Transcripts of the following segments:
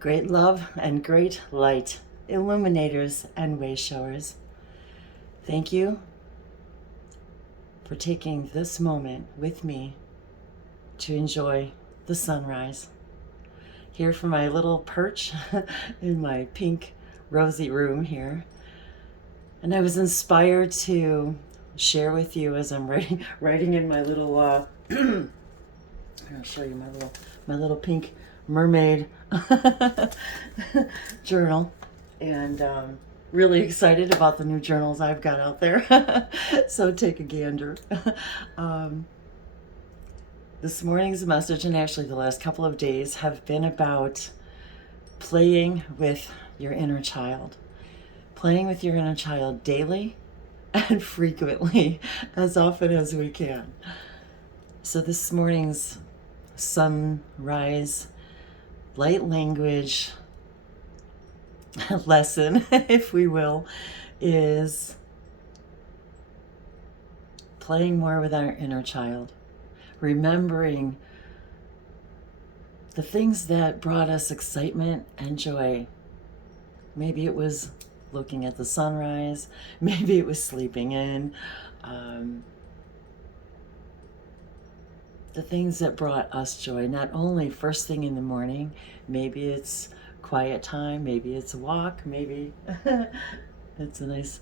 Great love and great light, illuminators and way showers. Thank you for taking this moment with me to enjoy the sunrise. Here from my little perch in my pink rosy room here. And I was inspired to share with you as I'm writing in my little I'll show you my little pink mermaid journal, and really excited about the new journals I've got out there. So take a gander. This morning's message, and actually the last couple of days, have been about playing with your inner child. Playing with your inner child daily and frequently, as often as we can. So this morning's sunrise light language lesson, if we will, is playing more with our inner child, remembering the things that brought us excitement and joy. Maybe it was looking at the sunrise, maybe it was sleeping in, the things that brought us joy, not only first thing in the morning, maybe it's quiet time, maybe it's a walk, maybe it's a nice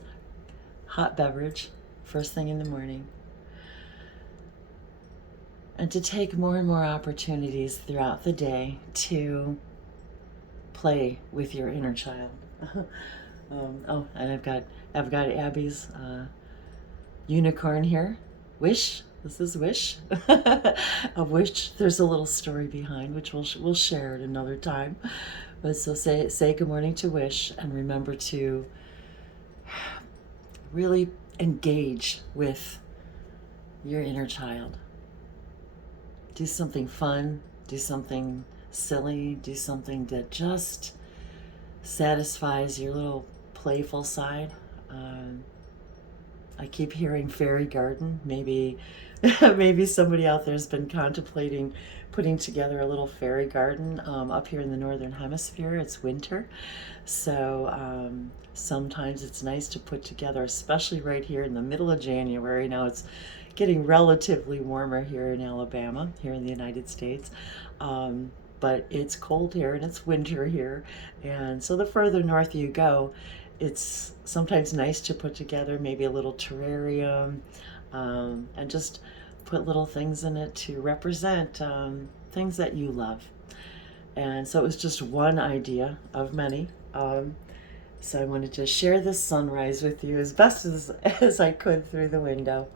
hot beverage first thing in the morning. And to take more and more opportunities throughout the day to play with your inner child. Oh, and I've got Abby's unicorn here. Wish. This is Wish. Of which there's a little story behind, which we'll share at another time. But so say good morning to Wish, and remember to really engage with your inner child. Do something fun, do something silly, do something that just satisfies your little playful side. I keep hearing fairy garden. Maybe somebody out there has been contemplating putting together a little fairy garden. Up here in the northern hemisphere, it's winter, so sometimes it's nice to put together, especially right here in the middle of January. Now it's getting relatively warmer here in Alabama, here in the United States, but it's cold here and it's winter here, and so the further north you go, it's sometimes nice to put together maybe a little terrarium, and just put little things in it to represent things that you love. And so it was just one idea of many. So I wanted to share this sunrise with you as best as I could through the window,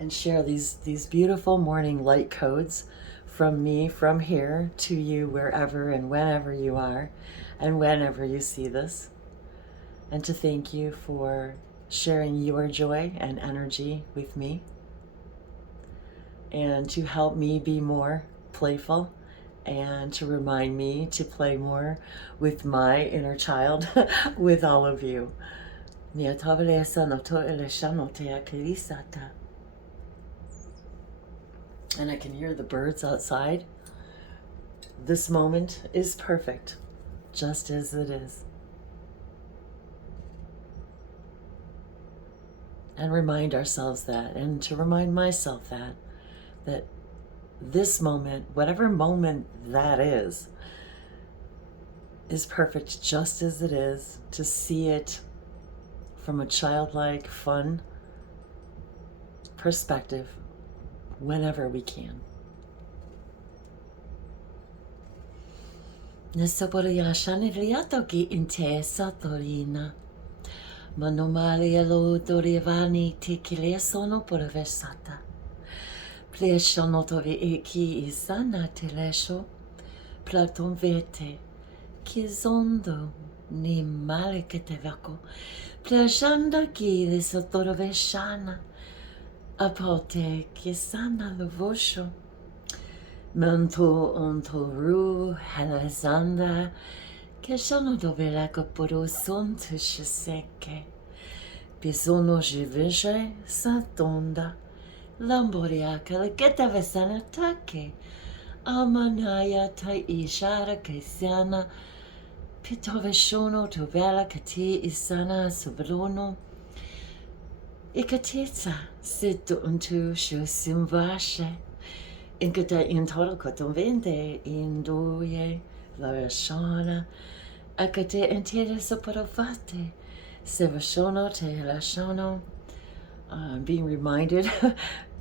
and share these beautiful morning light codes from me, from here to you, wherever and whenever you are, and whenever you see this. And to thank you for sharing your joy and energy with me, and to help me be more playful, and to remind me to play more with my inner child, with all of you. And I can hear the birds outside. This moment is perfect, just as it is. And remind ourselves that, and to remind myself that this moment, whatever moment that is perfect just as it is, to see it from a childlike, fun perspective whenever we can. Manomali alo dorivani tikile sono porversata. Pleshono tovi eki isana telesho. Platon vete. Kizondo ni maleketevako. Pleshanda ki lisotoroveshana. Apote kisana lovosho. Manto onto ru halazanda. Che sono dove la caporo son te secche. Bisono sa tonda. Lamboria che la getta vesana tacche. Amanaya ta ishara kaisiana. Pitoveshono tovela kati isana subrono. Ikatitsa sito untu shusimvashe. Inkata intoro kotomvente indoye la shana. Akate entera soparovate. Sevashono te lashono. Being reminded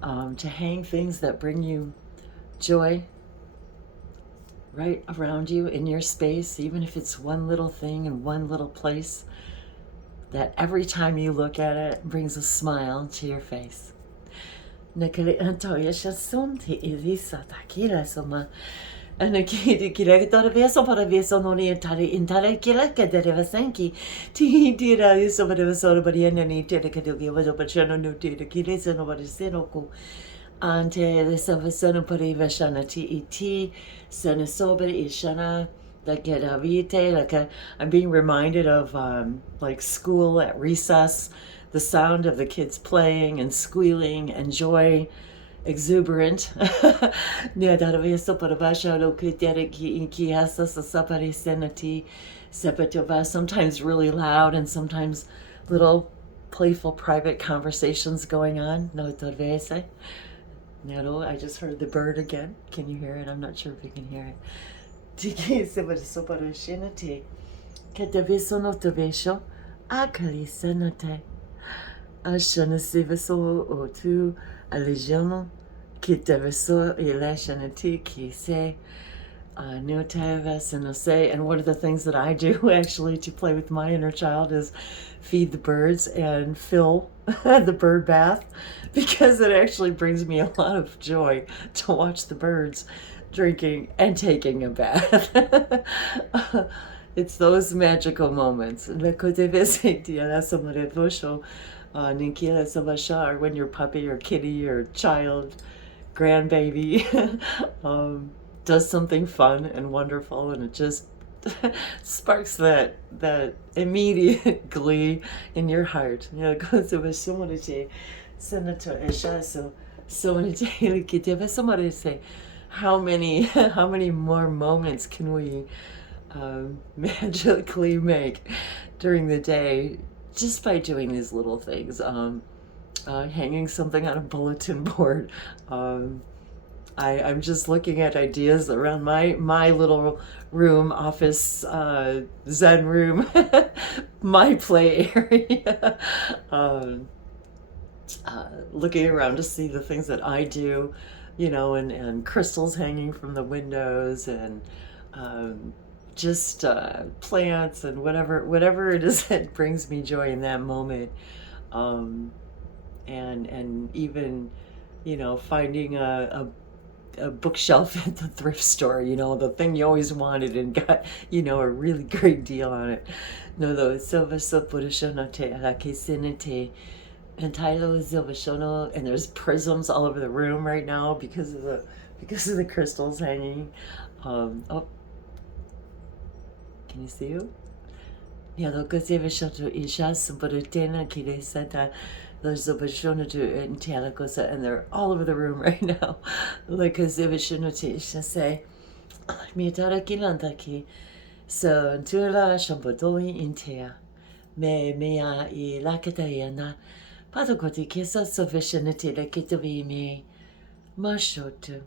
to hang things that bring you joy right around you in your space, even if it's one little thing in one little place, that every time you look at it brings a smile to your face. Nakali Antoya Shasumti Elisa Takira Soma. And a kid director of Veso for a Veso non intare Kilaka de Revasanki. Tira is over the Sorobody and any Telekadu was a Pachano no Tita Kilis and over the Senoku. Ante the Savasano Pariva Shana TET, Sanasoberi Ishana, like Gedavite, like I'm being reminded of like school at recess, the sound of the kids playing and squealing and joy. Exuberant. Sometimes really loud and sometimes little playful private conversations going on. I just heard the bird again. Can you hear it? I'm not sure if you can hear it. Ashana Sivaso or two Aligiano, Kitaviso, Elashanati, Kise, Notavas, and say. And one of the things that I do actually to play with my inner child is feed the birds and fill the bird bath, because it actually brings me a lot of joy to watch the birds drinking and taking a bath. It's those magical moments. Ninkila Savashar, when your puppy or kitty or child, grandbaby does something fun and wonderful, and it just sparks that immediate glee in your heart. How many more moments can we magically make during the day just by doing these little things? Hanging something on a bulletin board. I'm just looking at ideas around my little room, office, Zen room, my play area. Looking around to see the things that I do, and crystals hanging from the windows, and just plants and whatever it is that brings me joy in that moment. And even, finding a bookshelf at the thrift store, the thing you always wanted and got, a really great deal on it. No, though, silver and Tylo Silvashono, and there's prisms all over the room right now because of the crystals hanging. Oh, can you see you? Yeah, look at the Isha, and they're all over the room right now. Like a Zivishunati, say, Miatarakilantaki. So, Tula Shampodoi Intea, mea I Lakatayana, Patokoti Kisa Sufficienity, the Kitavi me, Mashotu,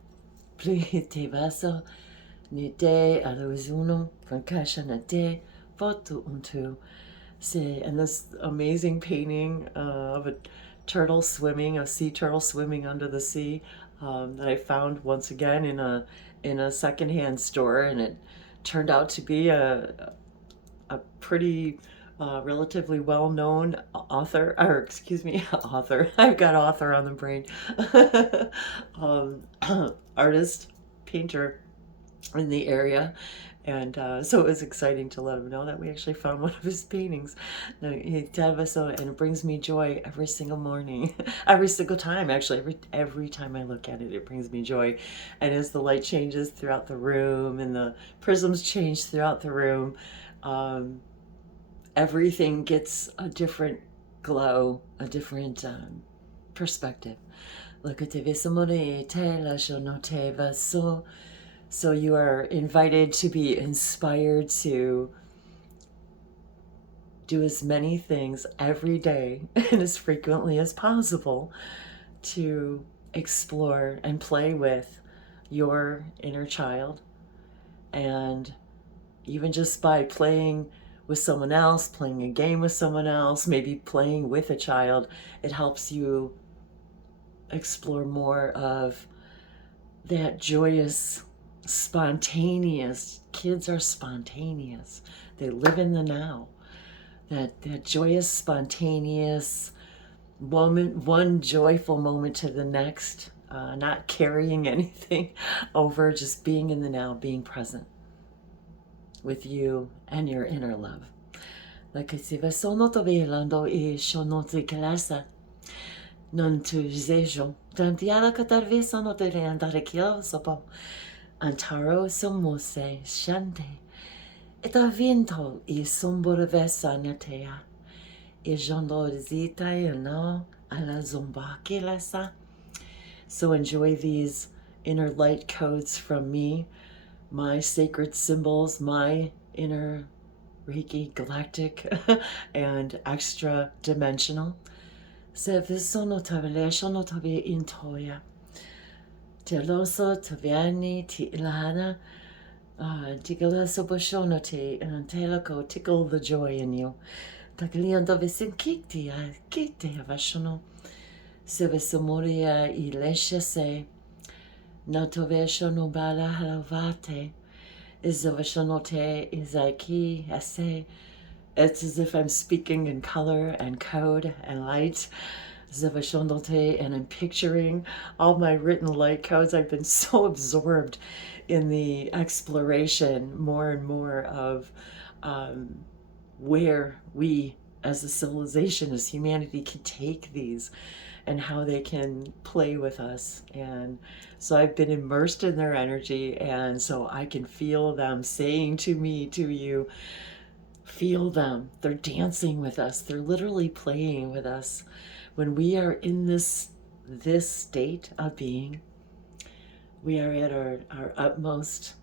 Please Tevaso, Nite Aluzuno, Francashanate, Fotu Untu. See, and this amazing painting of a sea turtle swimming under the sea, that I found once again in a secondhand store, and it turned out to be a pretty relatively well-known author. I've got author on the brain. Artist, painter in the area. And so it was exciting to let him know that we actually found one of his paintings. And it brings me joy every single morning, every single time, actually. Every time I look at it, it brings me joy. And as the light changes throughout the room and the prisms change throughout the room, everything gets a different glow, a different perspective. Look at the So you are invited to be inspired to do as many things every day and as frequently as possible to explore and play with your inner child. And even just by playing with someone else, playing a game with someone else, maybe playing with a child, it helps you explore more of that joyous, spontaneous. Kids are spontaneous. They live in the now. That joyous, spontaneous moment, one joyful moment to the next, not carrying anything over, just being in the now, being present with you and your inner love. Like I say, sono to velando e sono te clasa. Non tu zejo. Tantiala katarve sono te andare kilo sopo. Antaro somose shante. Eta vinto e sombora vesa natea. E jondo zita e no ala zomba kilasa. So enjoy these inner light codes from me, my sacred symbols, my inner Reiki, galactic, and extra dimensional. Se visono tabele sono tabe intoya. Te loso taviani ti ilana. Tigala soboshono te telako tickle the joy in you. Tagliando visin kikti kite avashono. Se visomoria ilesha se. Natovesho no bala halavate. Izavashonote izaki ase. It's as if I'm speaking in color and code and light. Zavashondote, and I'm picturing all my written light codes. I've been so absorbed in the exploration more and more of where we as a civilization, as humanity, can take these and how they can play with us. And so I've been immersed in their energy, and so I can feel them saying to me, to you, feel them. They're dancing with us. They're literally playing with us. When we are in this state of being, we are at our utmost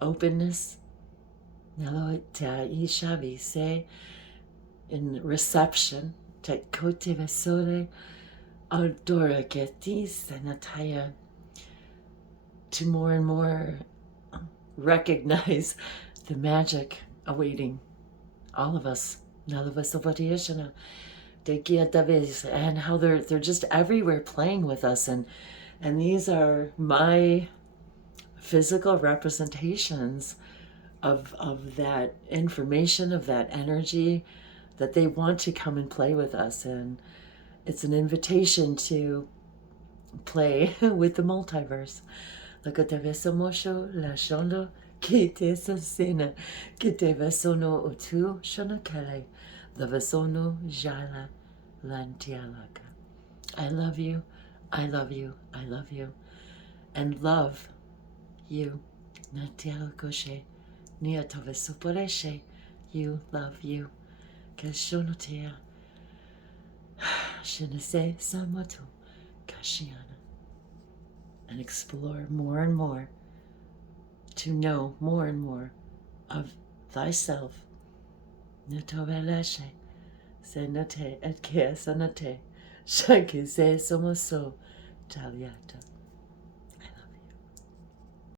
openness, in reception, to more and more recognize the magic awaiting all of us. And how they're just everywhere playing with us, and these are my physical representations of that information, of that energy, that they want to come and play with us. And it's an invitation to play with the multiverse. Kite sasena, kite vasono otu shonakale, the vasono jala lantialaka. I love you, I love you, I love you, and love you. Natialakoshe, niatovesuporeshe, you love you. Kashonotea, shenase samatu, kashiana. And explore more and more, to know more and more of thyself. Netoveleshe, se note et kesanate, shake se somoso taliata.